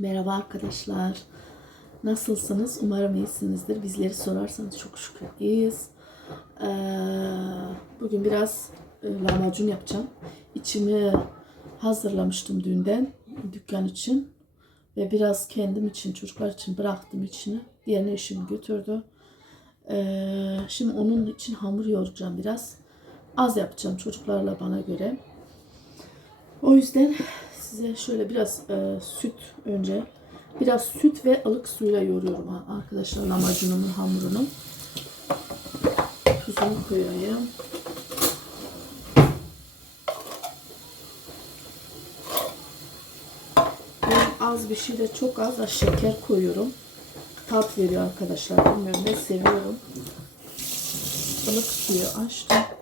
Merhaba arkadaşlar. Nasılsınız? Umarım iyisinizdir. Bizleri sorarsanız çok şükür iyiyiz. Ee, bugün biraz e, lahmacun yapacağım. İçimi hazırlamıştım dünden dükkan için. Ve biraz kendim için, çocuklar için bıraktım içini. Diğerini eşim götürdü. Ee, şimdi onun için hamur yoğuracağım biraz. Az yapacağım çocuklarla bana göre. O yüzden size şöyle biraz e, süt önce biraz süt ve ılık suyla yoğuruyorum arkadaşlar lahmacunumun hamurunu. Tuzunu koyayım. Ben az bir şey de çok az da şeker koyuyorum. Tat veriyor arkadaşlar. Bilmiyorum ben seviyorum. Ilık suyu açtım.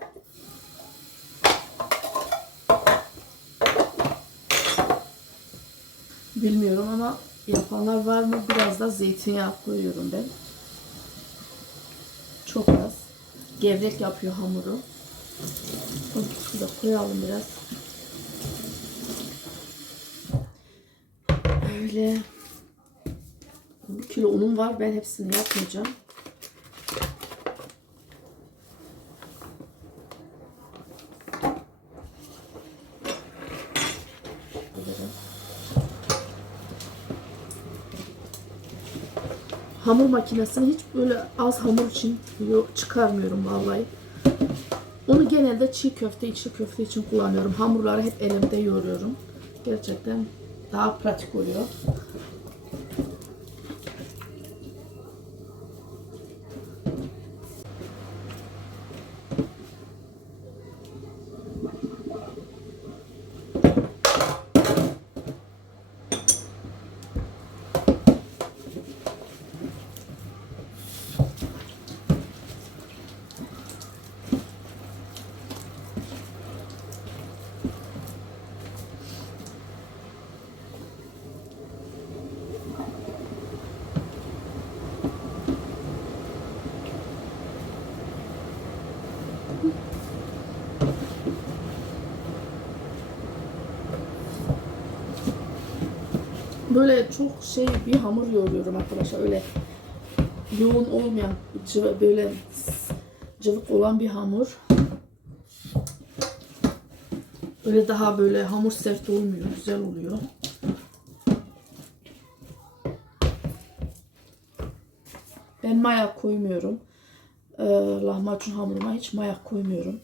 Bilmiyorum ama yapanlar var mı? Biraz da zeytinyağı koyuyorum ben. Çok az. Gevrek yapıyor hamuru. Bunu da koyalım biraz. Öyle. Bir kilo unum var. Ben hepsini yapmayacağım. Hamur makinesini hiç böyle az hamur için çıkarmıyorum vallahi. Onu genelde çiğ köfte, içli köfte için kullanıyorum. Hamurları hep elimde yoğuruyorum. Gerçekten daha pratik oluyor. Böyle çok şey bir hamur yoğuruyorum arkadaşlar. Öyle yoğun olmayan, cıvı, böyle cıvık olan bir hamur. Öyle daha böyle hamur sert olmuyor. Güzel oluyor. Ben maya koymuyorum. Ee, lahmacun hamuruma hiç maya koymuyorum.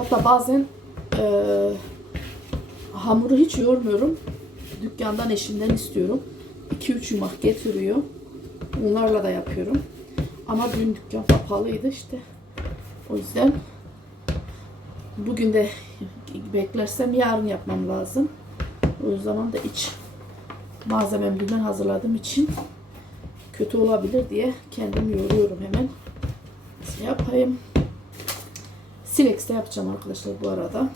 Hatta bazen eee, hamuru hiç yoğurmuyorum. Dükkandan eşimden istiyorum. 2-3 yumak getiriyor. Onlarla da yapıyorum. Ama dün dükkan kapalıydı işte. O yüzden bugün de beklersem yarın yapmam lazım. O zaman da iç malzemem dünden hazırladığım için kötü olabilir diye kendim yoğuruyorum hemen. Nasıl yapayım? Silex'te yapacağım arkadaşlar bu arada.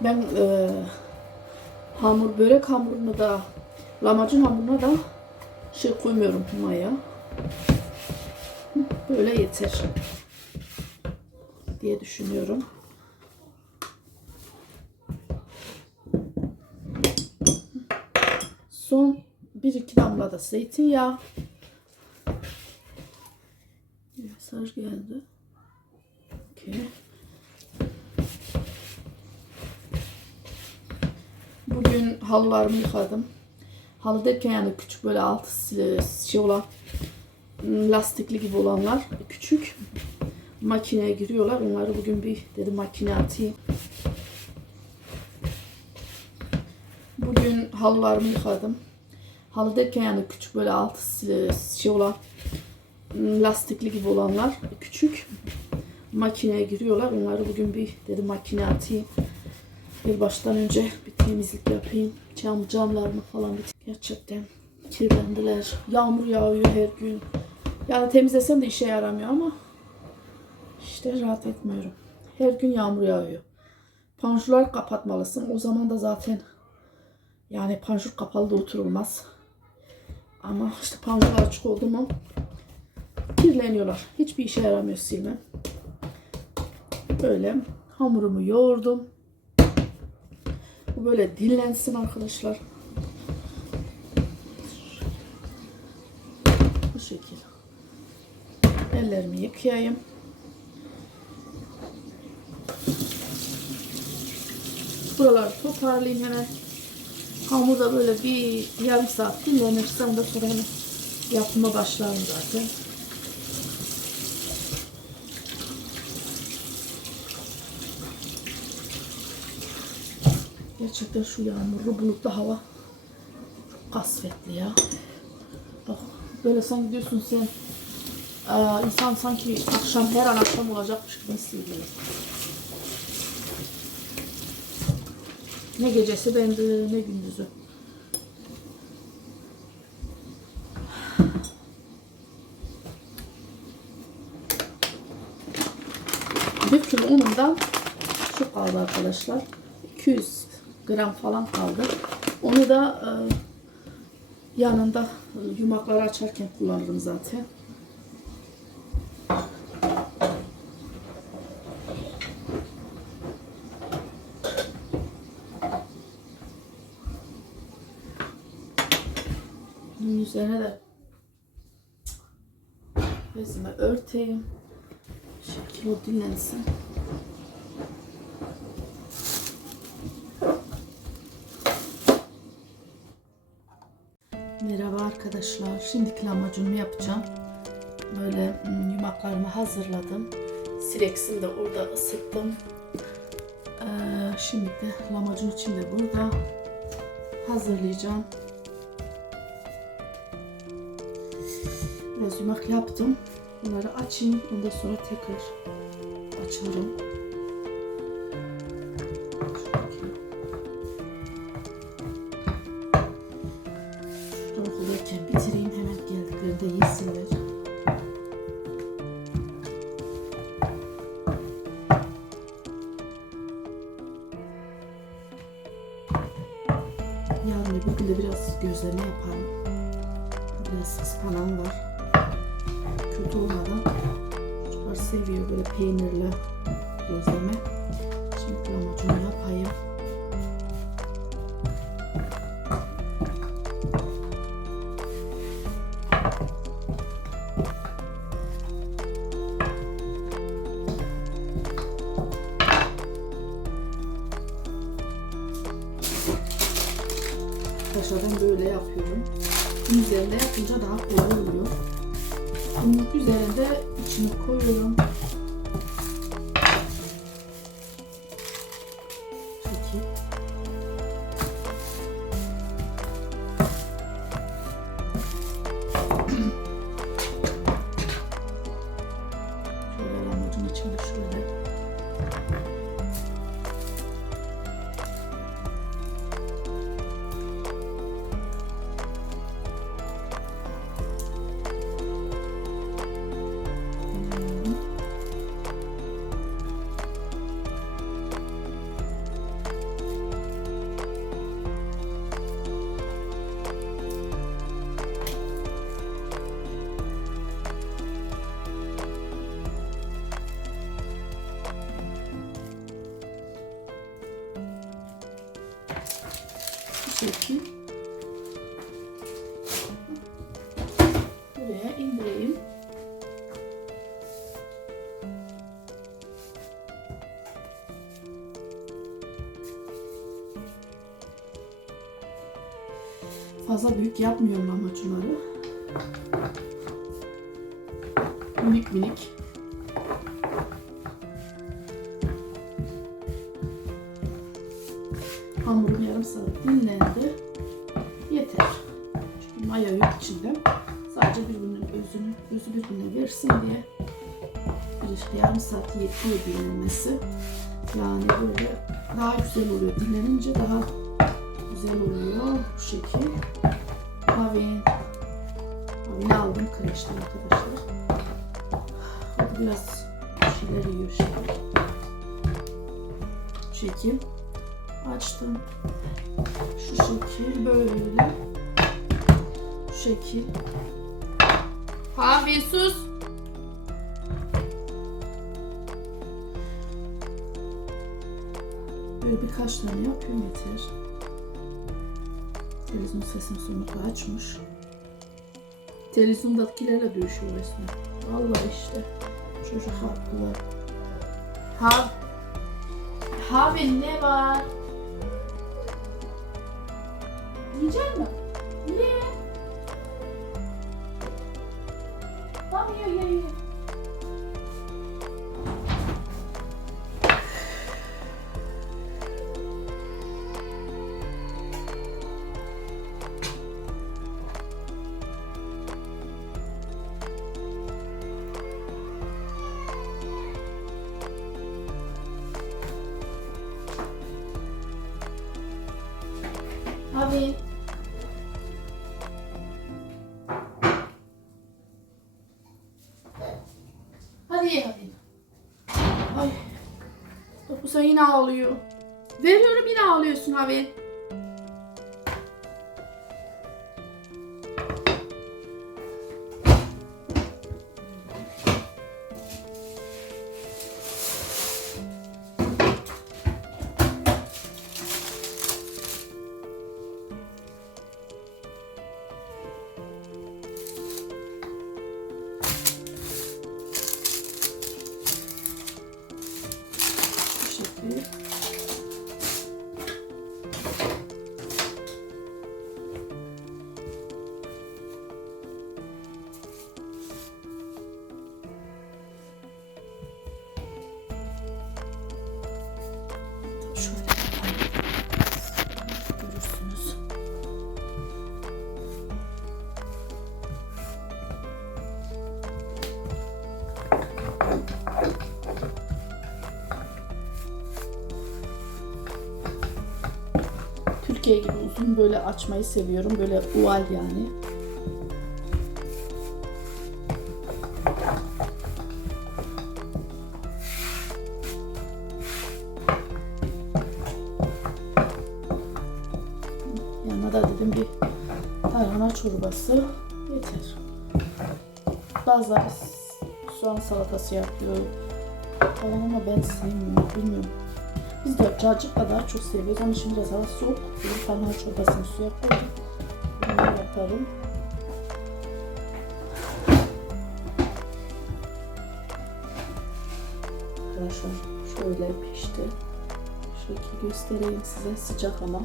Ben e, hamur börek hamurunu da lahmacun hamuruna da şey koymuyorum maya. Böyle yeter diye düşünüyorum. Son 1-2 damla da zeytinyağı. Mesaj geldi. Okey. Bugün halılarımı yıkadım. Halı derken yani küçük böyle altı şey olan ım, lastikli gibi olanlar küçük makineye giriyorlar. Onları bugün bir dedim makine atayım. Bugün halılarımı yıkadım. Halı derken yani küçük böyle altı şey olan lastikli gibi olanlar küçük makineye giriyorlar. Onları bugün bir dedim makine atayım. Bir baştan önce bir temizlik yapayım. Cam camlarımı falan bir gerçekten kirlendiler. Yağmur yağıyor her gün. Yani temizlesem de işe yaramıyor ama İşte rahat etmiyorum. Her gün yağmur yağıyor. Panjurlar kapatmalısın. O zaman da zaten yani panjur kapalı da oturulmaz. Ama işte panjur açık oldu mu kirleniyorlar. Hiçbir işe yaramıyor silmem. Böyle hamurumu yoğurdum. Bu böyle dinlensin arkadaşlar. Bu şekil. Ellerimi yıkayayım. Buraları toparlayayım hemen. Hamur da böyle bir yarım saat dinlenirse ondan sonra hemen yapıma başlarım zaten. Gerçekten şu yağmurlu bulutlu hava çok kasvetli ya. Bak böyle sanki diyorsun sen eee, insan sanki akşam her an akşam olacakmış gibi hissediyor. Ne gecesi bende ne gündüzü. Bir kilo unumdan şu kaldı arkadaşlar. 200 gram falan kaldı. Onu da e, yanında yumakları açarken kullanırım zaten. Bunun üzerine de bezimi örteyim. Şekil o dinlensin. Arkadaşlar. Şimdi lahmacunumu yapacağım. Böyle mm, yumaklarımı hazırladım. Sileksimi de orada ısıttım. Ee, şimdi de lahmacun için de burada hazırlayacağım. Biraz yumak yaptım. Bunları açayım. Ondan sonra tekrar açarım. Yarın öbür gün de biraz gözleme yaparım. Biraz ıspanağım var. Kötü olmadan. Çocuklar seviyor böyle peynirli gözleme. Şimdi lahmacunu yapayım. Bunun üzerinde içine koyuyorum. Fazla büyük yapmıyorum lahmacunları. Minik minik. Hamurum yarım saat dinlendi. Yeter. Çünkü maya yok içinde. Sadece birbirinin özünü, özü birbirine versin diye bir işte yarım saat yetiyor dinlenmesi. Yani böyle daha güzel oluyor. Dinlenince daha güzel oluyor. Bu şekil. Pavin. Pavin aldım kreşten arkadaşlar. Hadi biraz şeyler yiyor şekil. Şekil. Açtım. Şu şekil böyle. Şu şekil. Abi sus. Böyle birkaç tane yapıyorum yeter. Televizyon sesini sonunda açmış. Televizyondakilerle dövüşüyor resmen. Vallahi işte. Çocuk haklılar. Ha. Abi ne var? Yiyecek mi? Yine ağlıyor. Veriyorum yine ağlıyorsun abi. Türkiye gibi uzun böyle açmayı seviyorum. Böyle uval yani. Yanına da dedim bir tarhana çorbası yeter. Bazıları soğan salatası yapıyor falan ama ben sevmiyorum, bilmiyorum. Biz de cacıkla daha çok seviyoruz ama şimdi biraz hava soğuk. Bir tarhana çorbasını suya koydum. Bunu yaparım. Arkadaşlar şöyle pişti. Şöyle göstereyim size sıcak ama.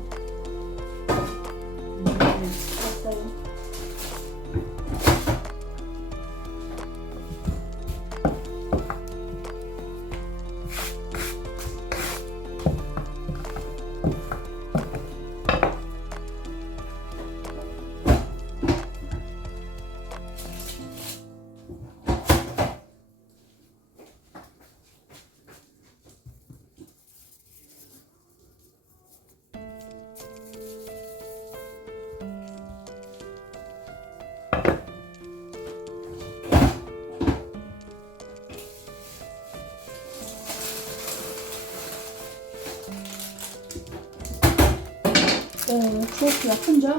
Çok yapınca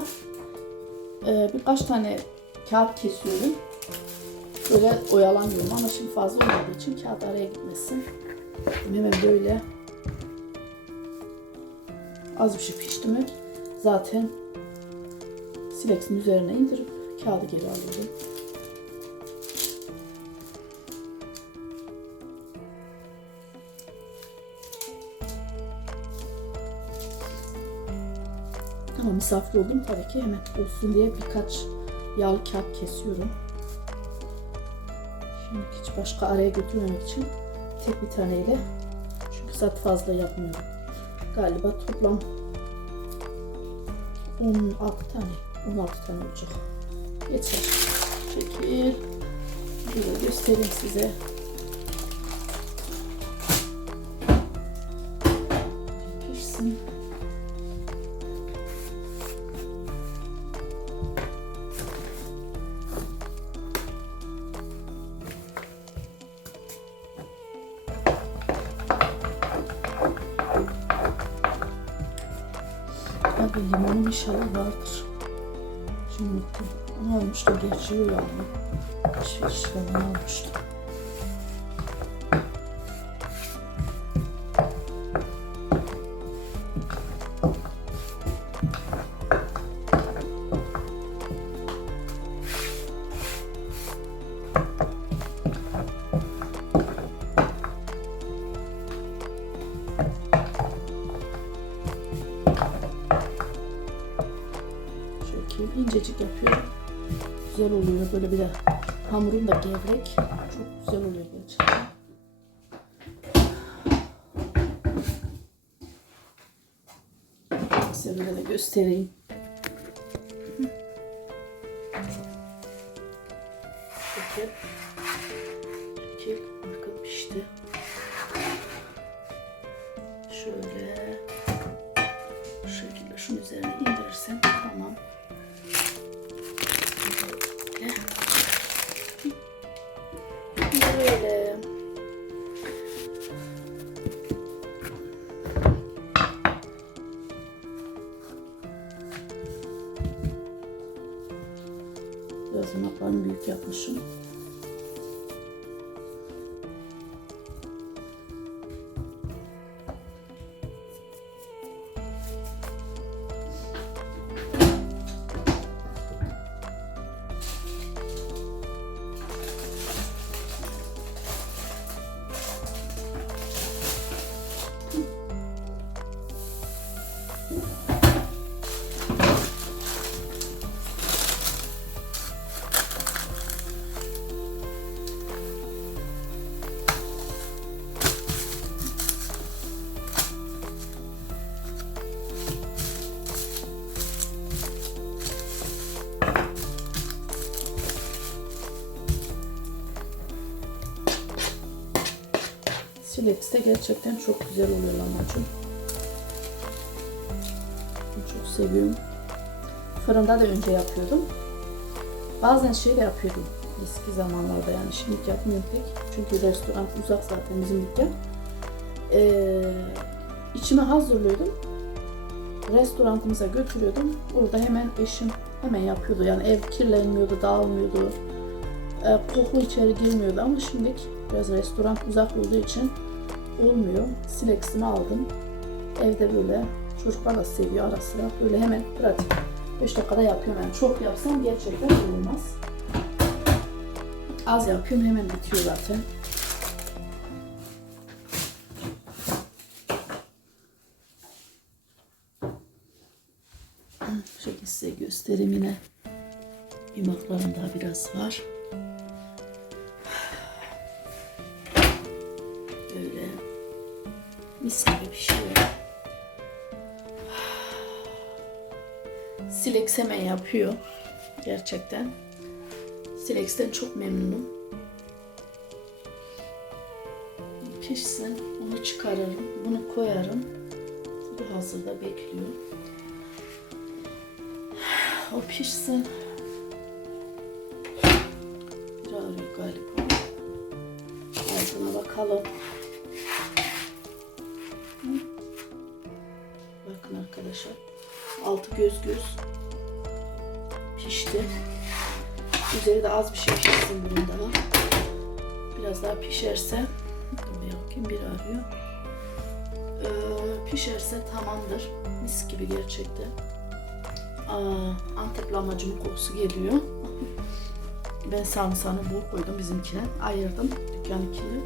e, birkaç tane kağıt kesiyorum. Böyle oyalanıyorum ama şimdi fazla olmadığı için kağıt araya gitmesin. Hemen böyle az bir şey pişti mi zaten sileksin üzerine indirip kağıdı geri alıyorum. Ama misafir oldum tabii ki hemen olsun diye birkaç yağlı kağıt kesiyorum. Şimdi hiç başka araya götürmemek için tek bir taneyle çünkü zaten fazla yapmıyorum. Galiba toplam 16 tane 16 tane olacak. Yeter. Şekil. Böyle göstereyim size. Almıştım gerçi yok yani. Alışveriş falan almıştım. Böyle bir de hamurum da gevrek. Çok güzel oluyor gerçekten. Size böyle de göstereyim. Biraz yanaklarını büyük yapmışım. Silex de gerçekten çok güzel oluyor lahmacun. Çok seviyorum. Fırında da önce yapıyordum. Bazen şey de yapıyordum eski zamanlarda yani şimdi yapmıyorum pek. Çünkü restoran uzak zaten bizim dükkan. Ee, içime hazırlıyordum. Restorantımıza götürüyordum. Orada hemen eşim hemen yapıyordu. Yani ev kirlenmiyordu, dağılmıyordu. Ee, koku içeri girmiyordu ama şimdi biraz restoran uzak olduğu için olmuyor. Silex'imi aldım. Evde böyle çocuklar da seviyor ara sıra. Böyle hemen pratik. 5 dakikada yapıyorum yani. Çok yapsam gerçekten olmaz. Az yapıyorum hemen bitiyor zaten. Şöyle size göstereyim yine. Yumaklarım daha biraz var. Mis gibi pişiyor. Silex hemen yapıyor. Gerçekten. Silex'ten çok memnunum. Pişsin. Onu çıkarırım. Bunu koyarım. Bu hazırda bekliyor. O pişsin. Bir arıyor galiba. Altına bakalım. Göz göz pişti. Üzeri de az bir şey pişsin bunun daha. Biraz daha pişerse dur bir arıyor. Ee, pişerse tamamdır. Mis gibi gerçekten. Aa, Antep lahmacunun kokusu geliyor. ben sarımsağını bol koydum bizimkine. Ayırdım dükkanınkini.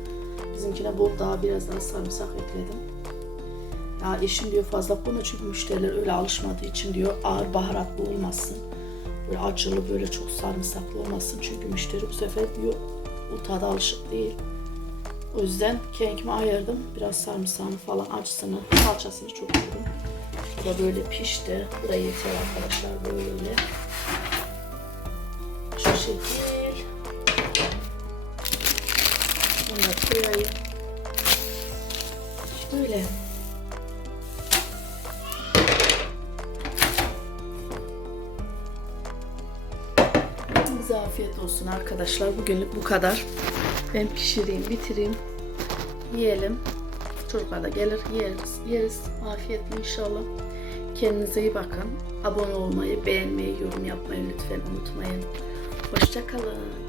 Bizimkine bol daha biraz daha sarımsak ekledim. Ya eşim diyor fazla koyma çünkü müşteriler öyle alışmadığı için diyor ağır baharatlı olmasın. Böyle acılı böyle çok sarımsaklı olmasın. Çünkü müşteri bu sefer diyor bu tada alışık değil. O yüzden kenkimi ayırdım. Biraz sarımsağını falan acısını, salçasını çok koydum. Bu da böyle pişti. Bu da yeter arkadaşlar böyle. Şu şekil. Bunu da koyayım. İşte olsun arkadaşlar. Bugünlük bu kadar. Ben pişireyim, bitireyim. Yiyelim. Çocuklar da gelir, yeriz. Yeriz. Afiyetle inşallah. Kendinize iyi bakın. Abone olmayı, beğenmeyi, yorum yapmayı lütfen unutmayın. Hoşçakalın.